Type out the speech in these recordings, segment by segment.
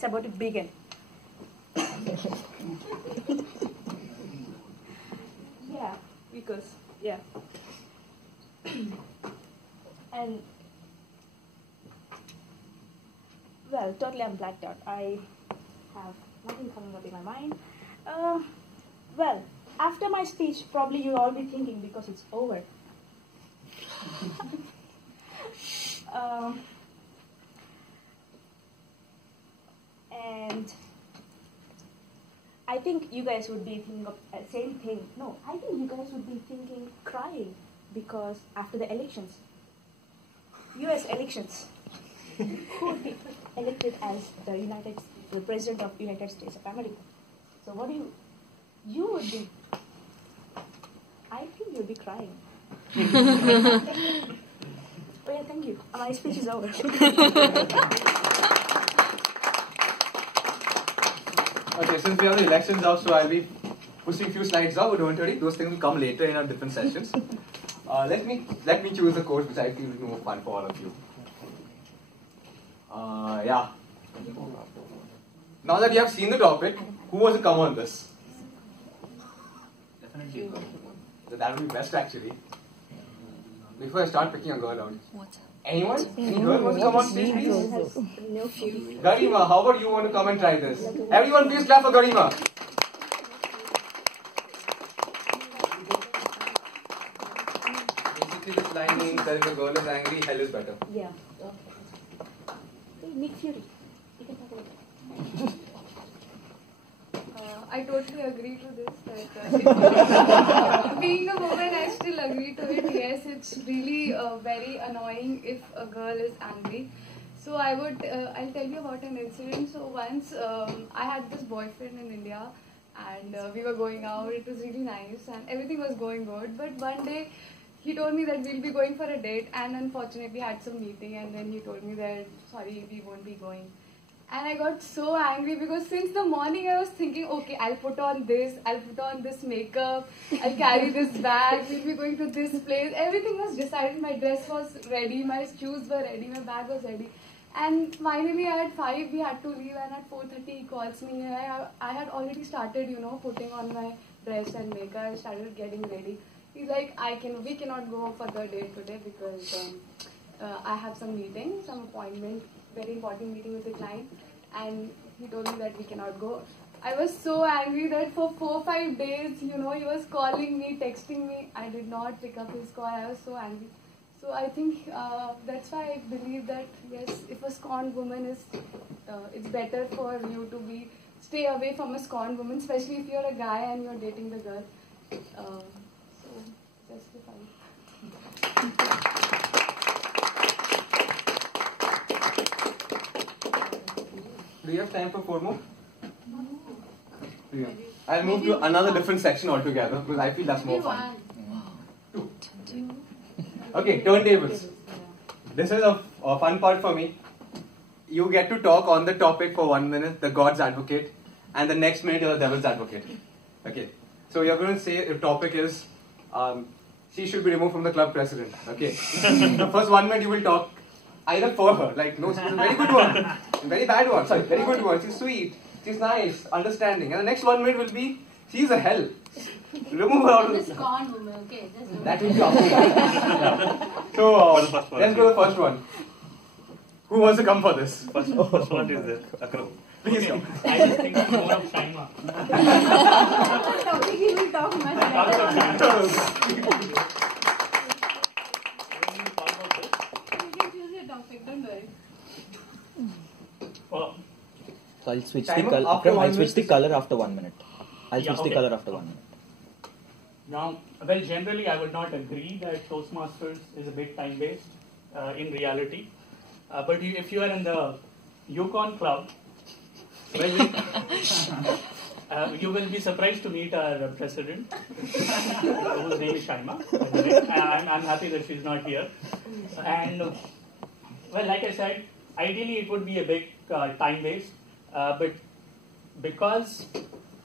it's about to begin. Yeah, because, yeah. And, well, totally I'm blacked out. I have nothing coming up in my mind. Well, after my speech, probably you'll all be thinking because it's over. And I think you guys would be thinking of the same thing. No, I think you guys would be thinking crying because after the elections, US elections, who would be elected as the President of the United States of America? So what do you would be, I think you'll be crying. Oh yeah, thank you. My speech is over. Okay, since we have the elections up, so I'll be pushing a few slides up, but don't worry, those things will come later in our different sessions. Let me choose a course which I feel is more fun for all of you. Yeah. Now that you have seen the topic, who wants to come on this? Definitely. That would be best actually. Before I start picking a girl out. What? Anyone? Any girl wants to come on stage, please? No few. Garima, how about you want to come and try this? Everyone please clap for Garima. Basically this line means that if a girl is angry, hell is better. Yeah. Hey, Nick Fury. You can talk about it. I totally agree to this. That, being a woman, I still agree to it. Yes, it's really very annoying if a girl is angry. So I'll tell you about an incident. So once I had this boyfriend in India, and we were going out. It was really nice, and everything was going good. But one day, he told me that we'll be going for a date, and unfortunately had some meeting, and then he told me that sorry, we won't be going. And I got so angry because since the morning I was thinking, okay, I'll put on this makeup, I'll carry this bag, we'll be going to this place. Everything was decided, my dress was ready, my shoes were ready, my bag was ready. And finally at 5 we had to leave, and at 4:30 he calls me, and I had already started, putting on my dress and makeup. I started getting ready. He's like, we cannot go for the date today because I have some meeting, some appointment, very important meeting with the client, and he told me that we cannot go. I was so angry that for 4-5 days, he was calling me, texting me. I did not pick up his call. I was so angry. So I think that's why I believe that yes, if a scorned woman is, it's better for you to stay away from a scorned woman, especially if you're a guy and you're dating the girl. So justify. Do you have time for 4 more? Yeah. I'll move to another different section altogether because I feel that's more fun. 2. Okay, turntables. This is a fun part for me. You get to talk on the topic for 1 minute, the God's advocate, and the next minute you're the devil's advocate. Okay, so you're going to say your topic is she should be removed from the club president. Okay, the first 1 minute you will talk either for her, like no, she's a very good one, very bad one, sorry, very good one, she's sweet, she's nice, understanding, and the next 1 minute will be she's a hell. Remove her out of the scorned woman, okay. That will be awesome. Yeah. So let's go to the first one. Who wants to come for this? First one is there. Akram. Please come. I just think more of Shaima. He will talk much So I'll switch the color. I'll switch the color after 1 minute. I'll switch the color after 1 minute. Now, well, generally I would not agree that Toastmasters is a bit time-based in reality. But if you are in the Yukon club, well, you will be surprised to meet our president, whose name is Shaima. I'm happy that she's not here. And, well, like I said, ideally it would be a bit time-based, but because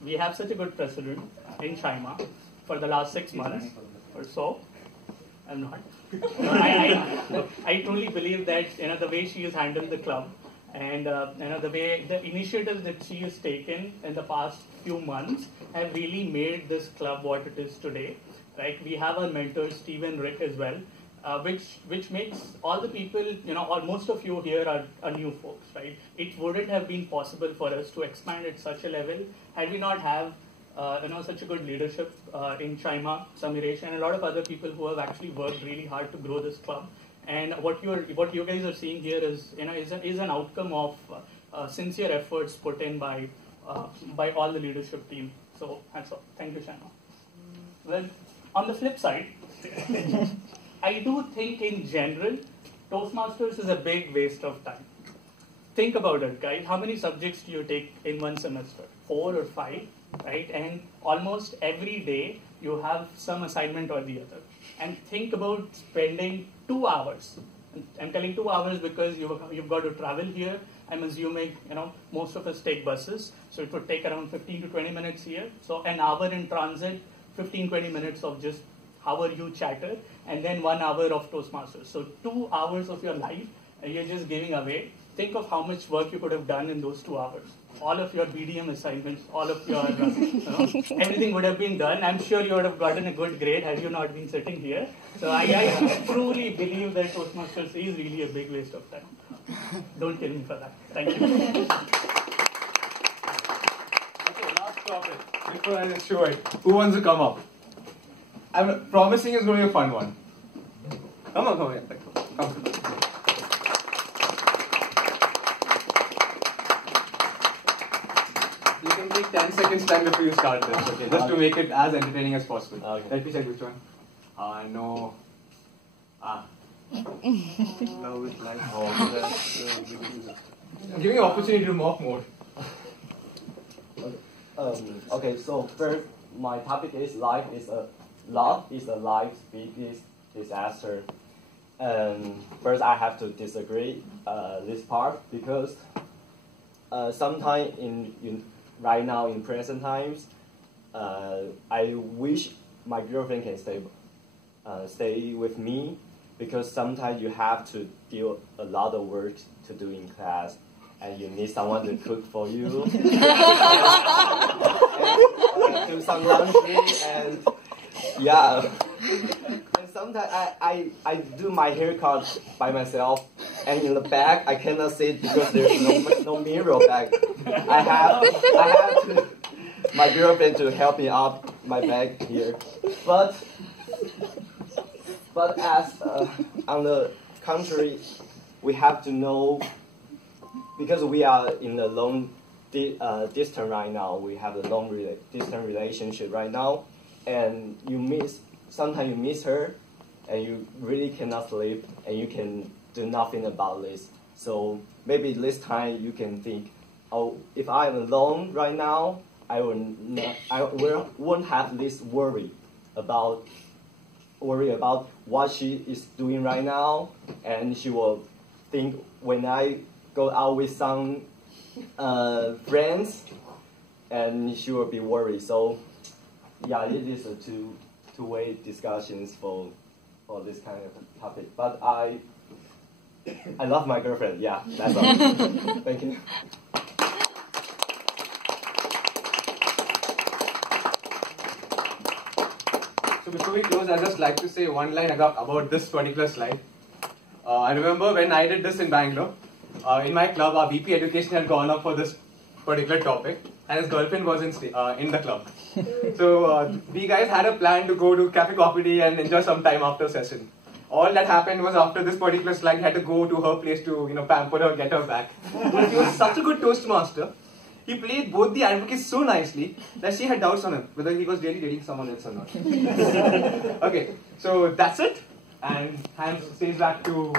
we have such a good president in Shaima for the last 6 months or so, I'm not. I truly believe that the way she has handled the club And the initiatives that she has taken in the past few months have really made this club what it is today. Right? We have our mentors, Steve and Rick, as well, which makes all the people, or most of you here are new folks, right? It wouldn't have been possible for us to expand at such a level had we not have such a good leadership in Shaima, Samiresh, and a lot of other people who have actually worked really hard to grow this club. And what you guys are seeing here is an outcome of sincere efforts put in by all the leadership team. So hats off. Thank you, Shaima. Well, on the flip side, I do think in general, Toastmasters is a big waste of time. Think about it, guys. How many subjects do you take in one semester? 4 or 5, right? And almost every day you have some assignment or the other. And think about spending 2 hours. I'm telling 2 hours because you've got to travel here. I'm assuming most of us take buses, so it would take around 15 to 20 minutes here. So an hour in transit, 15-20 minutes of just how are you chatter, and then 1 hour of Toastmasters. So 2 hours of your life you're just giving away. Think of how much work you could have done in those 2 hours. All of your BDM assignments, all of your everything would have been done. I'm sure you would have gotten a good grade had you not been sitting here. So I truly believe that Toastmasters is really a big waste of time. Don't kill me for that. Thank you. Okay, last topic. Before I show it, who wants to come up? I'm promising it's going to be a fun one. Come on. Come. You can take 10 seconds time before you start this, okay? Just to make it as entertaining as possible. Okay. Let me check which one. No. Love is life. I'm giving you opportunity to mock more. Okay, so first, my topic is love is a life's biggest disaster. And first, I have to disagree this part because sometimes right now in present times, I wish my girlfriend can stay with me because sometimes you have to do a lot of work to do in class. And you need someone to cook for you, and do some laundry, and yeah. And sometimes I do my haircut by myself, and in the back I cannot sit because there's no mirror back. I have to my girlfriend to help me up my back here, but as on the contrary, we have to know. Because we are in a long distance right now, we have a long distant relationship right now, and sometimes you miss her, and you really cannot sleep, and you can do nothing about this. So maybe this time you can think, oh, if I'm alone right now, I won't have this worry about what she is doing right now, and she will think when I go out with some friends, and she will be worried. So, yeah, it is a two-way discussions for this kind of topic. But I love my girlfriend. Yeah, that's all. Thank you. So before we close, I'd just like to say one line about this particular slide. I remember when I did this in Bangalore. In my club, our VP Education had gone up for this particular topic, and his girlfriend was in the club. So we guys had a plan to go to Cafe Coffee Day and enjoy some time after session. All that happened was after this particular slide, had to go to her place to pamper her, get her back. But he was such a good Toastmaster. He played both the advocates so nicely that she had doubts on him whether he was really dating someone else or not. Okay, so that's it, and hands stays back to